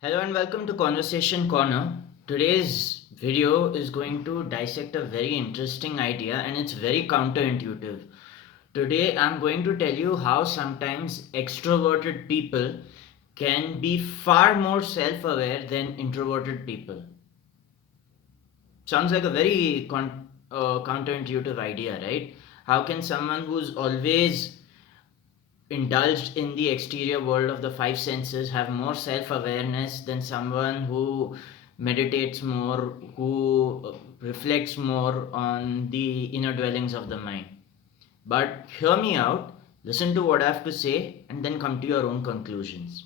Hello and welcome to Conversation Corner. Today's video is going to dissect a very interesting idea and it's very counterintuitive. Today I'm going to tell you how sometimes extroverted people can be far more self aware than introverted people. Sounds like a very counterintuitive idea, right? How can someone who's always indulged in the exterior world of the five senses have more self awareness than someone who meditates more, who reflects more on the inner dwellings of the mind? But hear me out, listen to what I have to say, and then come to your own conclusions.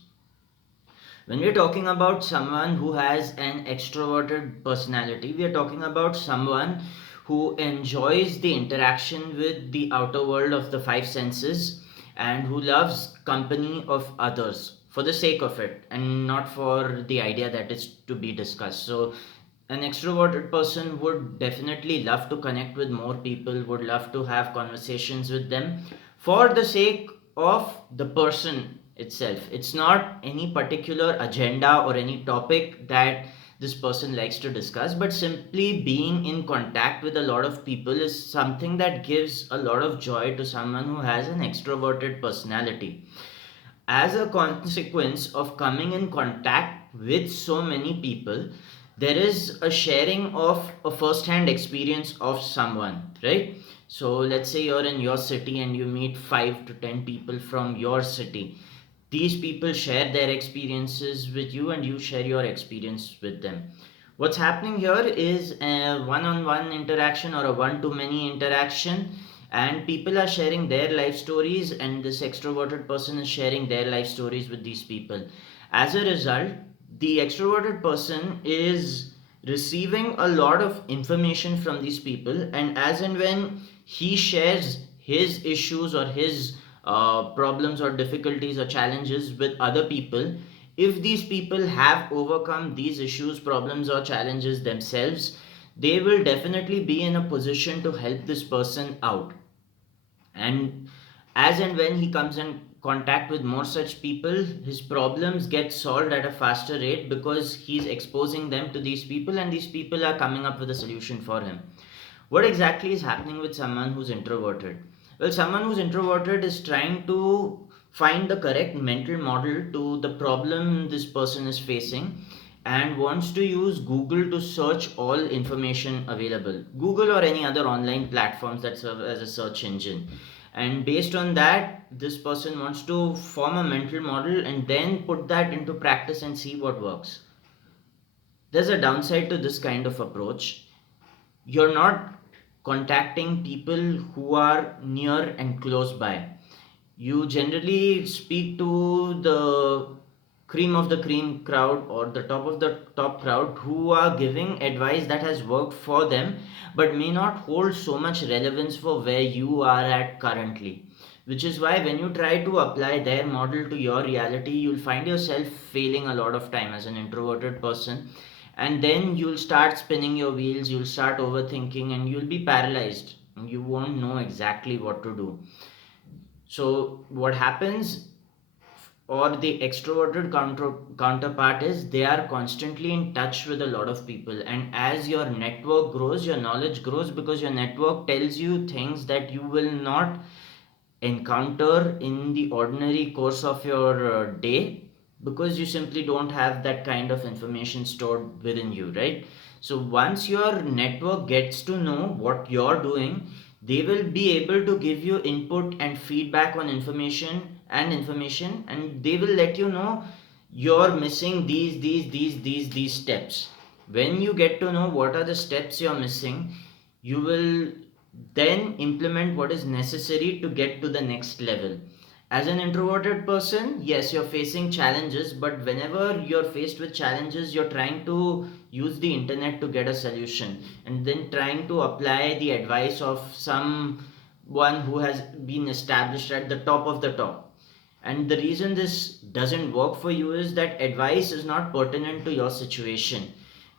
When we're talking about someone who has an extroverted personality, we are talking about someone who enjoys the interaction with the outer world of the five senses and who loves company of others for the sake of it and not for the idea that is to be discussed. So an extroverted person would definitely love to connect with more people, would love to have conversations with them for the sake of the person itself. It's not any particular agenda or any topic that this person likes to discuss, but simply being in contact with a lot of people is something that gives a lot of joy to someone who has an extroverted personality. As a consequence of coming in contact with so many people, there is a sharing of a first hand experience of someone, right? So let's say you're in your city and you meet 5 to 10 people from your city. These people share their experiences with you and you share your experience with them. What's happening here is a one on one interaction or a one to many interaction, and people are sharing their life stories, and this extroverted person is sharing their life stories with these people. As a result, the extroverted person is receiving a lot of information from these people, and as and when he shares his issues or his problems or difficulties or challenges with other people, if these people have overcome these issues, problems, or challenges themselves, they will definitely be in a position to help this person out. And as and when he comes in contact with more such people, his problems get solved at a faster rate because he's exposing them to these people and these people are coming up with a solution for him. What exactly is happening with someone who's introverted? Well, someone who's introverted is trying to find the correct mental model to the problem this person is facing and wants to use Google to search all information available. Google or any other online platforms that serve as a search engine. And based on that, this person wants to form a mental model and then put that into practice and see what works. There's a downside to this kind of approach. You're not contacting people who are near and close by. You generally speak to the cream of the cream crowd or the top of the top crowd who are giving advice that has worked for them but may not hold so much relevance for where you are at currently. Which is why when you try to apply their model to your reality, you'll find yourself failing a lot of time as an introverted person, and then you'll start spinning your wheels, you'll start overthinking, and you'll be paralyzed. You won't know exactly what to do. So what happens, or the extroverted counterpart, is they are constantly in touch with a lot of people, and as your network grows, your knowledge grows, because your network tells you things that you will not encounter in the ordinary course of your day, because you simply don't have that kind of information stored within you, right? So once your network gets to know what you're doing, they will be able to give you input and feedback on information, and they will let you know you're missing these steps. When you get to know what are the steps you're missing, you will then implement what is necessary to get to the next level. As an introverted person, yes, you're facing challenges, but whenever you're faced with challenges, you're trying to use the internet to get a solution and then trying to apply the advice of someone who has been established at the top of the top. And the reason this doesn't work for you is that advice is not pertinent to your situation.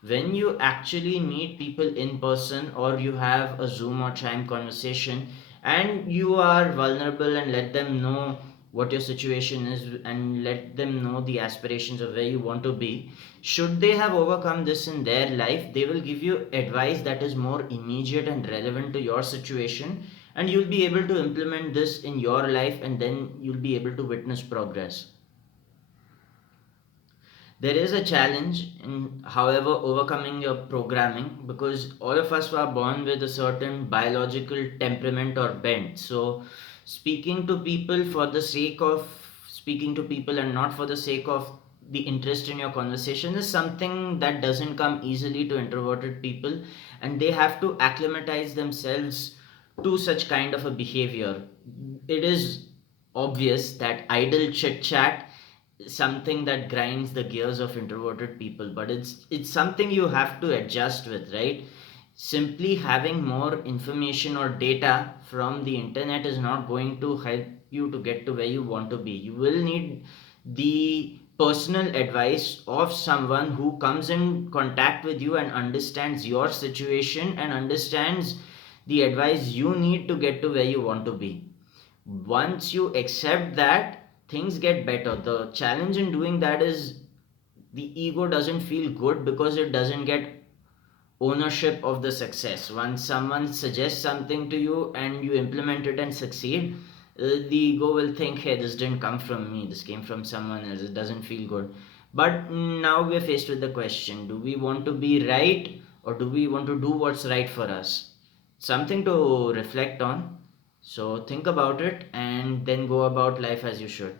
When you actually meet people in person or you have a Zoom or Chime conversation and you are vulnerable and let them know what your situation is and let them know the aspirations of where you want to be. Should they have overcome this in their life, they will give you advice that is more immediate and relevant to your situation, and you'll be able to implement this in your life, and then you'll be able to witness progress. There is a challenge in, however, overcoming your programming, because all of us were born with a certain biological temperament or bent. So, speaking to people for the sake of speaking to people and not for the sake of the interest in your conversation is something that doesn't come easily to introverted people, and they have to acclimatize themselves to such kind of a behavior. It is obvious that idle chit chat something that grinds the gears of introverted people, but it's something you have to adjust with, right? Simply having more information or data from the internet is not going to help you to get to where you want to be. You will need the personal advice of someone who comes in contact with you and understands your situation and understands the advice you need to get to where you want to be. Once you accept that, things get better. The challenge in doing that is the ego doesn't feel good because it doesn't get ownership of the success. Once someone suggests something to you and you implement it and succeed, the ego will think, hey, this didn't come from me, this came from someone else, it doesn't feel good. But now we're faced with the question, do we want to be right, or do we want to do what's right for us? Something to reflect on. So think about it and then go about life as you should.